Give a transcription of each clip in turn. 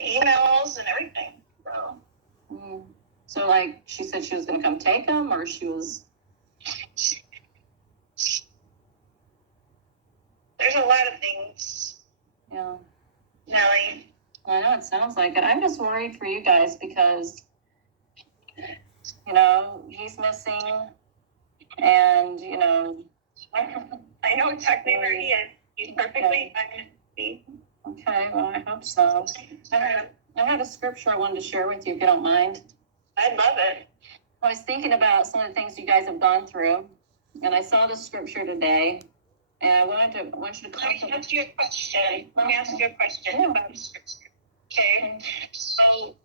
emails and everything. So, like, she said she was going to come take him, or she was... There's a lot of things. Yeah. Nellie. I know, it sounds like it. I'm just worried for you guys because, you know, he's missing, and, you know... I know exactly where he is. He's perfectly fine. Okay, well, I hope so. I had a scripture I wanted to share with you, if you don't mind. I'd love it. I was thinking about some of the things you guys have gone through, and I saw this scripture today, and I want you to Let me ask you a question. About the scripture. Okay. So,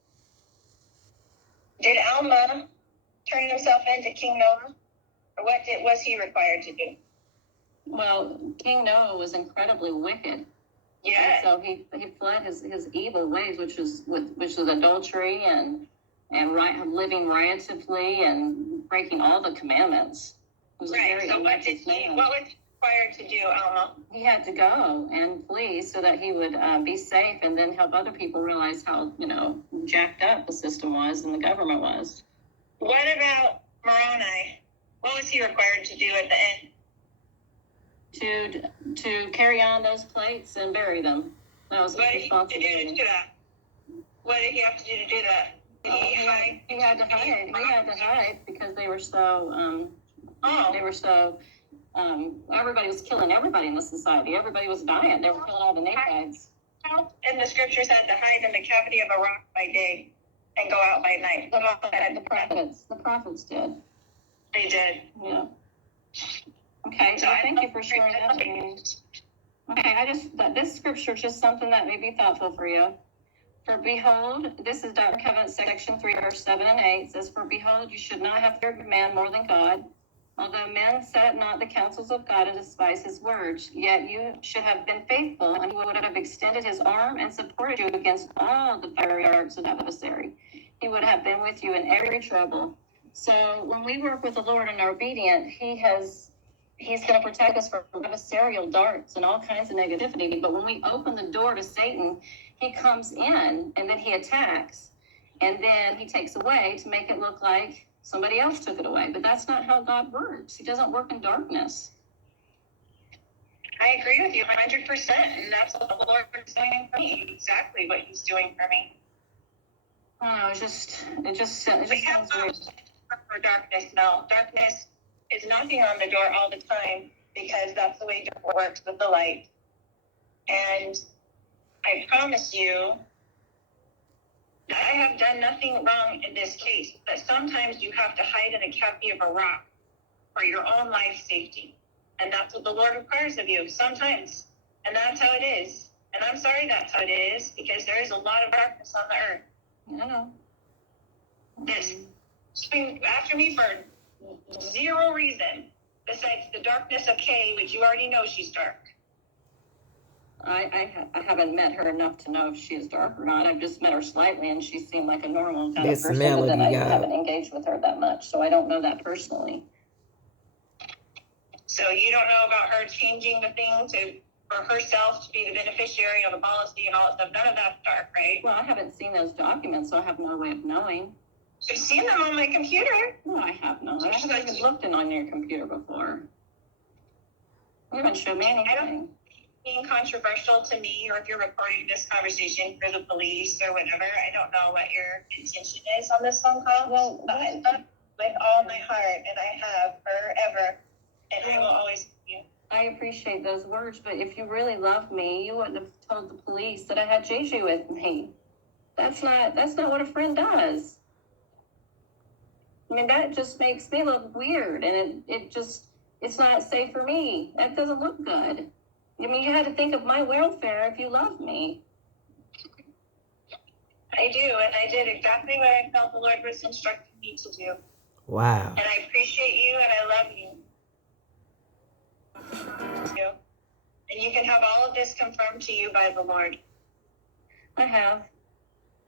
did Alma turn himself into King Noah? Or what was he required to do? Well, King Noah was incredibly wicked. Yeah. So he fled his evil ways, which was adultery and living riotously and breaking all the commandments. It was right. So what was required to do, Alma? He had to go and flee so that he would be safe, and then help other people realize how, you know, jacked up the system was and the government was. What about Moroni? What was he required to do at the end? To carry on those plates and bury them. That was his responsibility. What did he do to do that? What did he have to do to do that? Did he hide? He had to hide. He had to hide because they were so. Everybody was killing everybody in the society. Everybody was dying. They were killing all the Nephites. And the scripture said to hide in the cavity of a rock by day and go out by night. The prophets did. They did. Yeah. Okay, so thank you for sharing that with me. Okay, this scripture is just something that may be thoughtful for you. For behold, this is Dr. Covenant section 3, verse 7 and 8, says, for behold, you should not have feared man more than God. Although men set at naught the counsels of God and despise his words, yet you should have been faithful, and he would have extended his arm and supported you against all the fiery arts of the adversary. He would have been with you in every trouble. So when we work with the Lord and are obedient, He's going to protect us from adversarial darts and all kinds of negativity. But when we open the door to Satan, he comes in and then he attacks. And then he takes away to make it look like somebody else took it away. But that's not how God works. He doesn't work in darkness. I agree with you 100%. And that's what the Lord is doing for me. Exactly what he's doing for me. Oh, it just sounds weird. For darkness, no. Darkness is knocking on the door all the time because that's the way darkness works with the light. And I promise you, I have done nothing wrong in this case, but sometimes you have to hide in a cavity of a rock for your own life safety. And that's what the Lord requires of you sometimes. And that's how it is. And I'm sorry that's how it is, because there is a lot of darkness on the earth. I know. That's been after me for zero reason besides the darkness of Kay, which you already know she's dark. I haven't met her enough to know if she is dark or not. I've just met her slightly, and she seemed like a normal kind of person. Melanie, but then I haven't engaged with her that much, so I don't know that personally. So you don't know about her changing the thing for herself to be the beneficiary of the policy and all that stuff. None of that's dark, right? Well, I haven't seen those documents, so I have no way of knowing. I've seen them on my computer. No, I have not. I haven't even looked in on your computer before. You haven't shown me anything. Being controversial to me, or if you're recording this conversation for the police or whatever, I don't know what your intention is on this phone call. Well, but I love with all my heart, and I have forever, and I will always love you. I appreciate those words, but if you really loved me, you wouldn't have told the police that I had JJ with me. That's not what a friend does. I mean, that just makes me look weird, and it's not safe for me. That doesn't look good. I mean, you had to think of my welfare if you love me. I do, and I did exactly what I felt the Lord was instructing me to do. Wow. And I appreciate you, and I love you. And you can have all of this confirmed to you by the Lord. I have.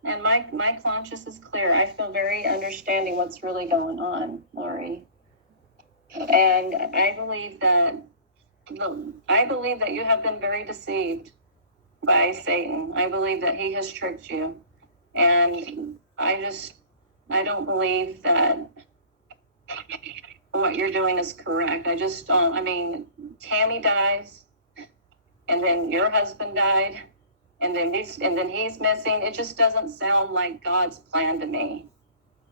And my conscience is clear. I feel very understanding what's really going on, Lori. And I believe that you have been very deceived. by Satan. I believe that he has tricked you. And I don't believe that what you're doing is correct. I just don't. I mean, Tammy dies, and then your husband died, and then he's missing. It just doesn't sound like God's plan to me.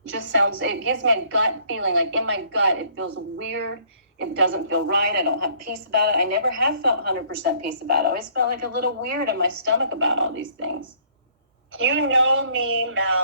It gives me a gut feeling, like in my gut, it feels weird. It doesn't feel right. I don't have peace about it. I never have felt 100% peace about it. I always felt like a little weird in my stomach about all these things. You know me, Mel.